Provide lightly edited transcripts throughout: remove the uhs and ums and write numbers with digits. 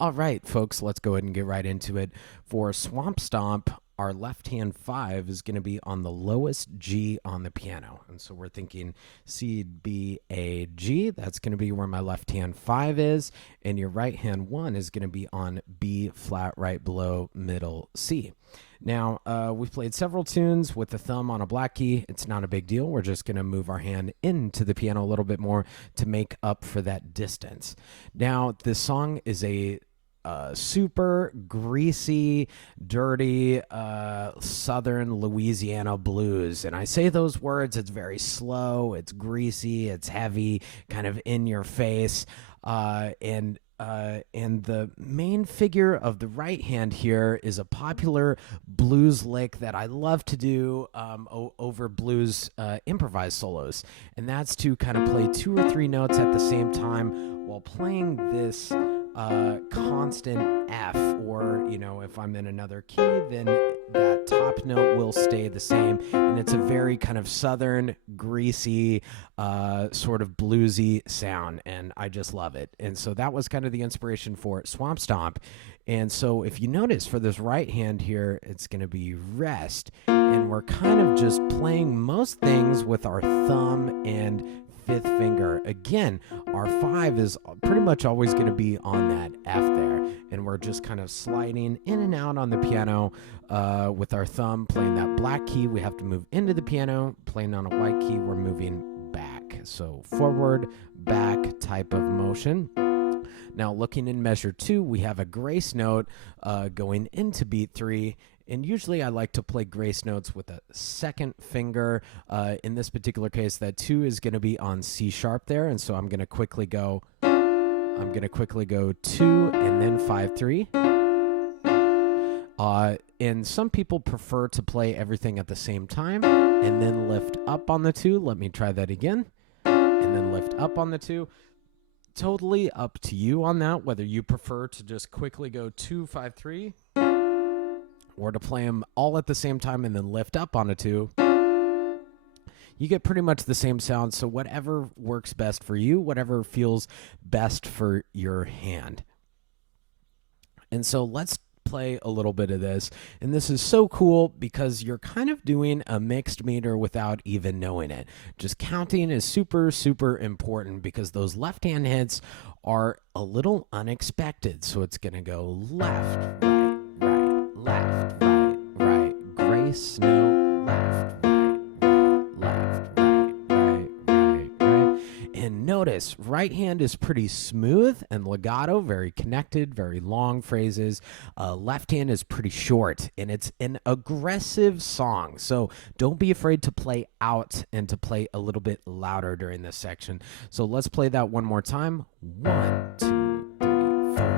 All right, folks, let's go ahead and get right into it. For Swamp Stomp, our left hand 5 is going to be on the lowest G on the piano. And so we're thinking C, B, A, G. That's going to be where my left hand 5 is. And your right hand 1 is going to be on B flat right below middle C. Now, we've played several tunes with the thumb on a black key. It's not a big deal. We're just going to move our hand into the piano a little bit more to make up for that distance. Now, this song is a super greasy, dirty southern Louisiana blues. And I say those words, it's very slow, it's greasy, it's heavy, kind of in your face. And the main figure of the right hand here is a popular blues lick that I love to do over blues improvised solos. And that's to kind of play 2 or 3 notes at the same time while playing this constant F, or, if I'm in another key, then that top note will stay the same. And it's a very kind of southern, greasy, sort of bluesy sound, and I just love it. And so that was kind of the inspiration for Swamp Stomp. And so if you notice for this right hand here, it's going to be rest, and we're kind of just playing most things with our thumb and 5th finger. Again, our 5 is pretty much always going to be on that F there, and we're just kind of sliding in and out on the piano with our thumb, playing that black key. We have to move into the piano. Playing on a white key, we're moving back. So forward, back type of motion. Now, looking in measure 2, we have a grace note going into beat 3. And usually I like to play grace notes with a 2nd finger. In this particular case, that 2 is going to be on C sharp there. And so I'm going to quickly go 2 and then 5-3. And some people prefer to play everything at the same time and then lift up on the 2. Let me try that again. And then lift up on the 2. Totally up to you on that, whether you prefer to just quickly go 2-5-3 or to play them all at the same time and then lift up on a 2. You get pretty much the same sound, so whatever works best for you, whatever feels best for your hand. And so let's play a little bit of this. And this is so cool because you're kind of doing a mixed meter without even knowing it. Just counting is super, super important because those left-hand hits are a little unexpected. So it's going to go left, right, left, right, grace note, left, left, right. And notice, right hand is pretty smooth and legato, very connected, very long phrases. Left hand is pretty short, and it's an aggressive song. So don't be afraid to play out and to play a little bit louder during this section. So let's play that one more time. 1, 2, 3, 4.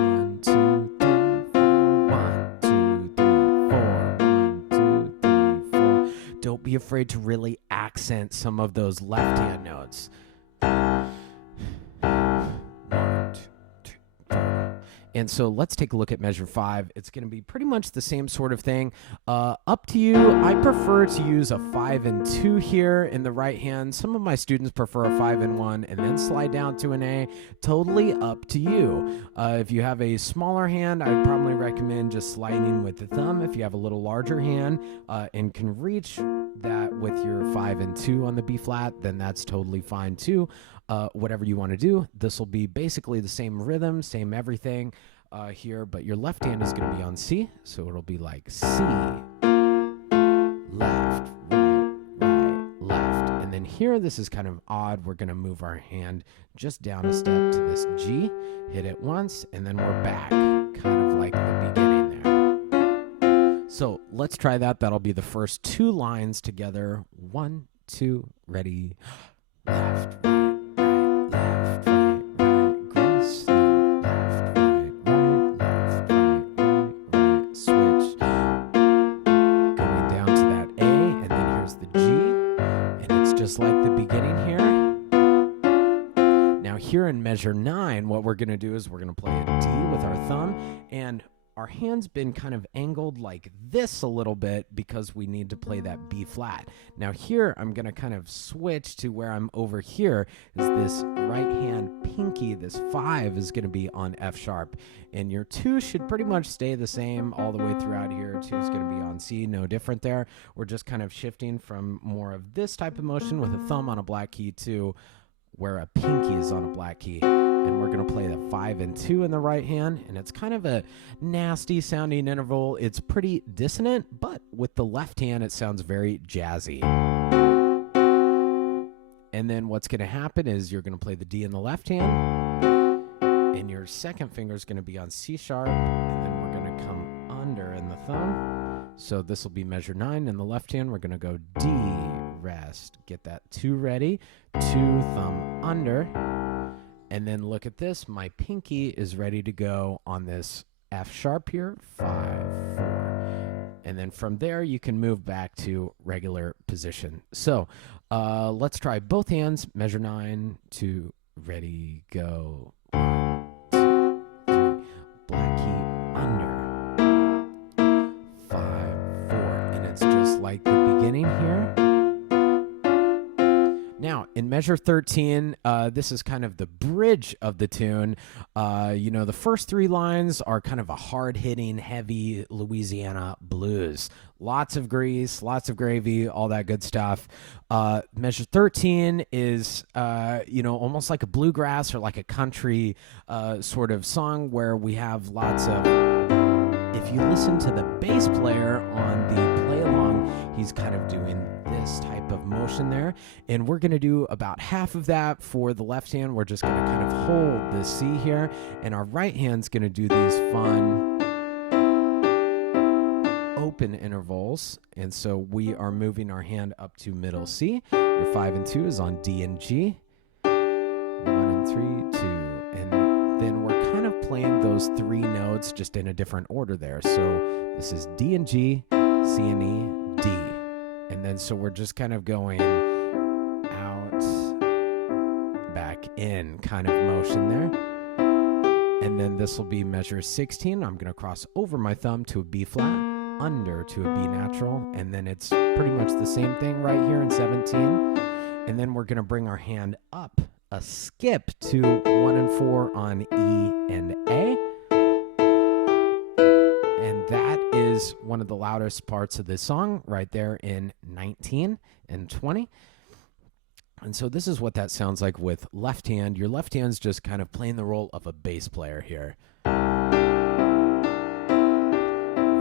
1, 2, 3, 4. 1, 2, 3, 4. 1, 2, 3, 4. Don't be afraid to really accent some of those left hand notes. 1, 2, 3, 4. And so let's take a look at measure 5. It's going to be pretty much the same sort of thing. Up to you. I prefer to use a 5 and 2 here in the right hand. Some of my students prefer a 5 and 1 and then slide down to an A. Totally up to you. If you have a smaller hand, I'd probably recommend just sliding with the thumb. If you have a little larger hand and can reach that with your 5 and 2 on the B flat, then that's totally fine too. Whatever you want to do, this will be basically the same rhythm, same everything here, but your left hand is going to be on C, so it'll be like C, left, right, left. And then here, this is kind of odd. We're going to move our hand just down a step to this G, hit it once, and then we're back, kind of like the beginning there. So let's try that. That'll be the first 2 lines together. 1, 2, ready, left, right. Just like the beginning here. Now here in measure 9, what we're going to do is we're going to play a D with our thumb, and our hand's been kind of angled like this a little bit because we need to play that B flat. Now here, I'm going to kind of switch to where I'm over here is this right hand pinky, this 5 is going to be on F sharp. And your 2 should pretty much stay the same all the way throughout here. 2 is going to be on C, no different there. We're just kind of shifting from more of this type of motion with a thumb on a black key to where a pinky is on a black key. And we're going to play the 5 and 2 in the right hand. And it's kind of a nasty sounding interval. It's pretty dissonant, but with the left hand, it sounds very jazzy. And then what's going to happen is you're going to play the D in the left hand. And your second finger is going to be on C sharp. And then we're going to come under in the thumb. So this will be measure 9 in the left hand. We're going to go D, rest, get that 2 ready, 2, thumb under, and then look at this. My pinky is ready to go on this F sharp here, 5, 4. And then from there, you can move back to regular position. So let's try both hands, measure 9, 2, ready, go. 1, 2, 3, black key under, 5, 4, and it's just like the beginning here. Now, in measure 13, this is kind of the bridge of the tune. You know, the first 3 lines are kind of a hard-hitting, heavy Louisiana blues. Lots of grease, lots of gravy, all that good stuff. Measure 13 is, you know, almost like a bluegrass or like a country sort of song where we have lots of... If you listen to the bass player on the play-along, he's kind of doing this type of motion there. And we're going to do about half of that for the left hand. We're just going to kind of hold the C here. And our right hand's going to do these fun open intervals. And so we are moving our hand up to middle C. Your 5 and 2 is on D and G. 1 and 3, 2. And then we're kind of playing those 3 notes just in a different order there. So this is D and G, C and E, D. And then so we're just kind of going out, back in kind of motion there. And then this will be measure 16. I'm going to cross over my thumb to a B flat, under to a B natural. And then it's pretty much the same thing right here in 17. And then we're going to bring our hand up a skip to 1 and 4 on E and A. And that is one of the loudest parts of this song right there in 19 and 20. And so this is what that sounds like with left hand. Your left hand's just kind of playing the role of a bass player here.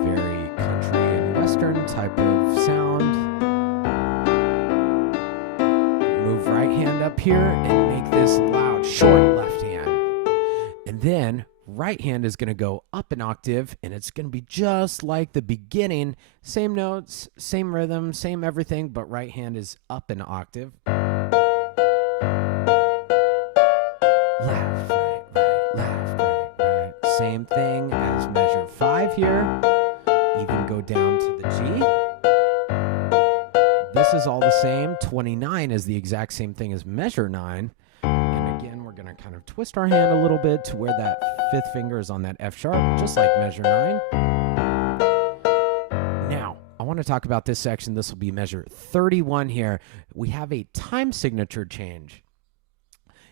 Very country and western type of sound. Move right hand up here and make this loud, short left hand. And then right hand is going to go up an octave, and it's going to be just like the beginning. Same notes, same rhythm, same everything, but right hand is up an octave. Left, right, right, left, right, right. Same thing as measure 5 here. Even go down to the G. This is all the same. 29 is the exact same thing as measure 9. And again, we're going to kind of twist our hand a little bit to where that 5th finger is on that F sharp, just like measure 9. Now, I want to talk about this section. This will be measure 31 here. We have a time signature change.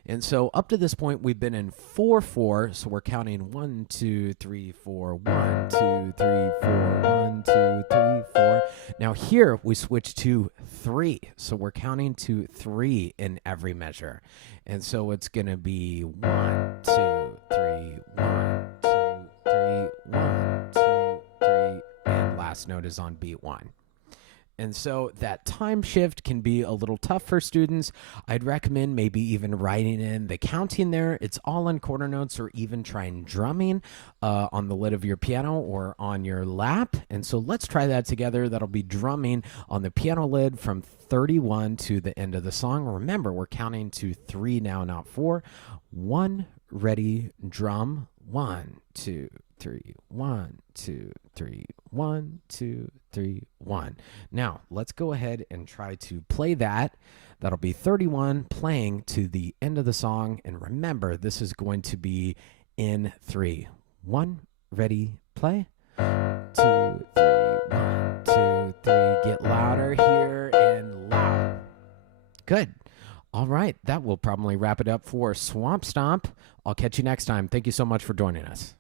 And so up to this point, we've been in 4/4. So we're counting 1, 2, 3, 4, 1, 2, 3, 4, 1, 2, 3, 4. Now here we switch to 3. So we're counting to 3 in every measure. And so it's going to be 1, 2, 3, 1, 2, 3, 1, 2, 3. And last note is on beat 1. And so that time shift can be a little tough for students. I'd recommend maybe even writing in the counting there. It's all in quarter notes, or even trying drumming on the lid of your piano or on your lap. And so let's try that together. That'll be drumming on the piano lid from 31 to the end of the song. Remember, we're counting to 3 now, not 4. 1, ready, drum. 1, 2, 3, 1, 2, 3, 1, 2, 3, 1. Now, let's go ahead and try to play that. That'll be 31 playing to the end of the song. And remember, this is going to be in 3. 1, ready, play. 2, 3, 1, 2, 3. Get louder here and loud. Good. All right. That will probably wrap it up for Swamp Stomp. I'll catch you next time. Thank you so much for joining us.